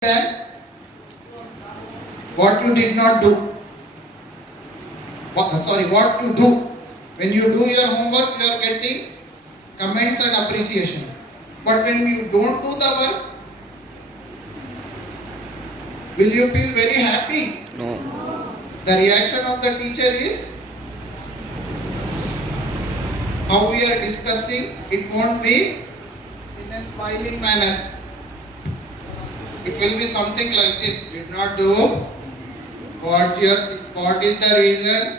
Then what you did not do. What you do. When you do your homework, you are getting comments and appreciation. But when you don't do the work, will you feel very happy? No. The reaction of the teacher is how we are discussing. It won't be in a smiling manner. It will be something like this. Did not do. What is the reason?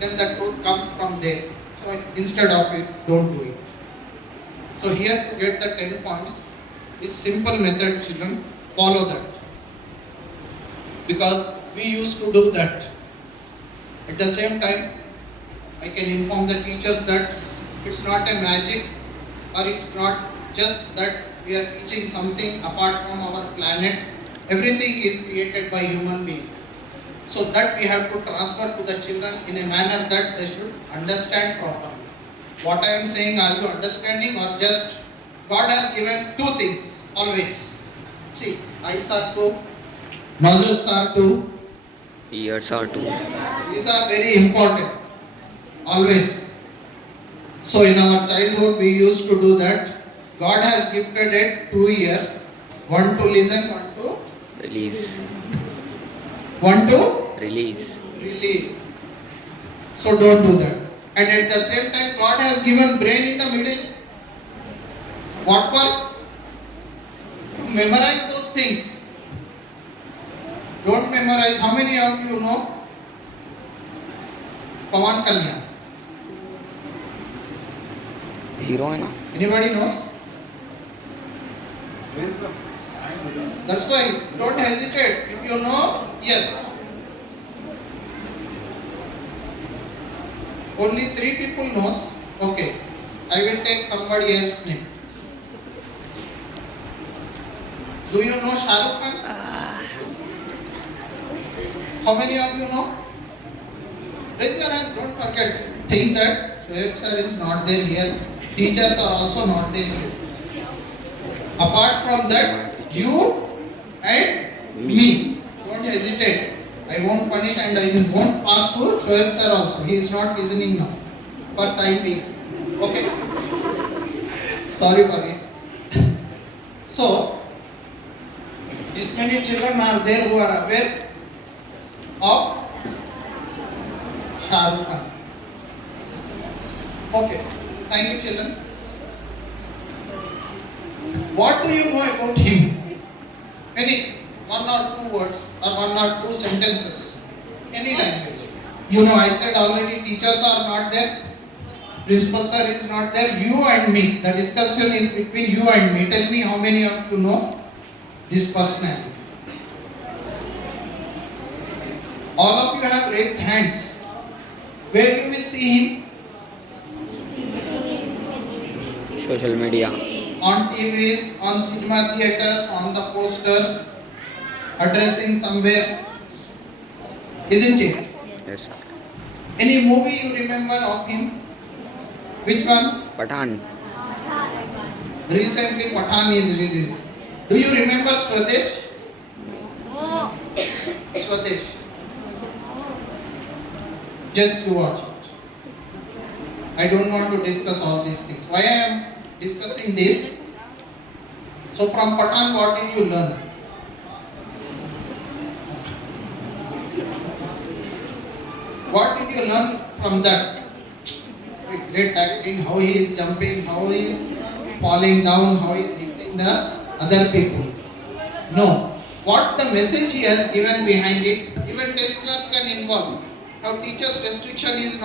Then the truth comes from there. So instead of it, don't do it. So here to get the 10 points is simple method, children. Follow that. Because we used to do that. At the same time, I can inform the teachers that it's not a magic, or it's not just that we are teaching something apart from our planet. Everything is created by human beings. So that we have to transfer to the children in a manner that they should understand properly. What I am saying, are you understanding, or just God has given two things always. See, eyes are two, nostrils are two, Ears are two. these are very important. Always. So in our childhood we used to do that. God has gifted it 2 ears. One to listen, Release. one to Release. release. So don't do that. And at the same time, God has given brain in the middle. What for? To memorize those things. Don't memorize. How many of you know Pawan Kalyan? Hero है ना? Anybody knows? That's why don't hesitate. If you know, yes. Only 3 people knows. Okay. I will take somebody else's name. Do you know Shah Rukh Khan? How many of you know? Raise your hand. Don't forget. Think that Shoaib sir is not there here. Teachers are also not there here. Apart from that, you and me. Don't hesitate. I won't punish and I won't pass to Shoaib sir also. He is not listening now. For time being. Okay? Sorry for it. So, this many children are there who are aware of Shah Rukh Khan. Okay. Thank you, children. What do you know about him? Any 1 or 2 words or 1 or 2 sentences. Any language. You know, I said already teachers are not there. Principal sir is not there. You and me. The discussion is between you and me. Tell me how many of you know this personality. All of you have raised hands. Where you will see him? Social media. On TVs, on cinema theaters, on the posters, addressing somewhere. Isn't it? Yes, sir. Any movie you remember of him? Which one? Pathan. Recently Pathan is released. Do you remember Swadesh? Swadesh. Just to watch it. I don't want to discuss all these things. Why I am discussing this? So from Pathan, what did you learn? What did you learn from that? Great acting, how he is jumping, how he is falling down, how he is hitting the other people. No. What's the message he has given behind it? Even 10th class can involve. Now teacher's restriction is not